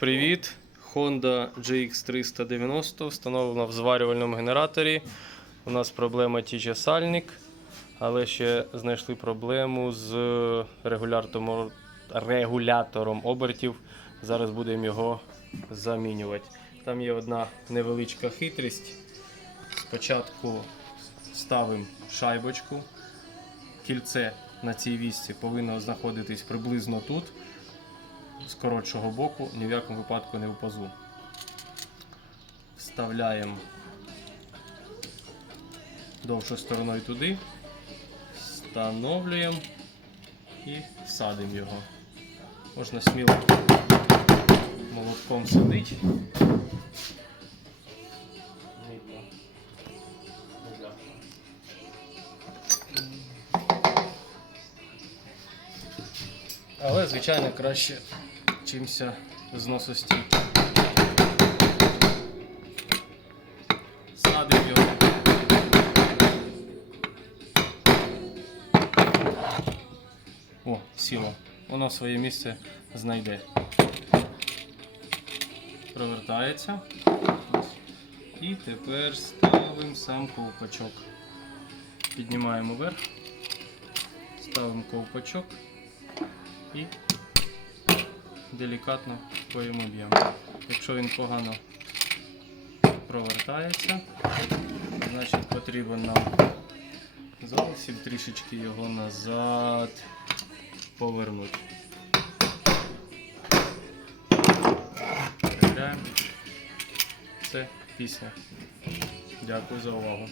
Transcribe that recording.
Привіт! Honda GX390 встановлена в зварювальному генераторі. У нас проблема тіче сальник, але ще знайшли проблему з регулятором, регулятором обертів. Зараз будемо його замінювати. Там є одна невеличка хитрість. Спочатку ставимо шайбочку. Кільце на цій вісці повинно знаходитись приблизно тут з коротшого боку, ні в якому випадку не в пазу. Вставляємо довшою стороною туди, встановлюємо і всадимо його. Можна сміло молотком садити. Але, звичайно, краще чимся зносостійки. Садимо його. О, сіло. Воно своє місце знайде. Провертається. І тепер ставимо сам ковпачок. Піднімаємо вверх, ставимо ковпачок і делікатно поїмоб'ємо. Якщо він погано провертається, значить потрібен нам зовсім трішечки його назад повернути. Перевіряємо. Це пісня. Дякую за увагу.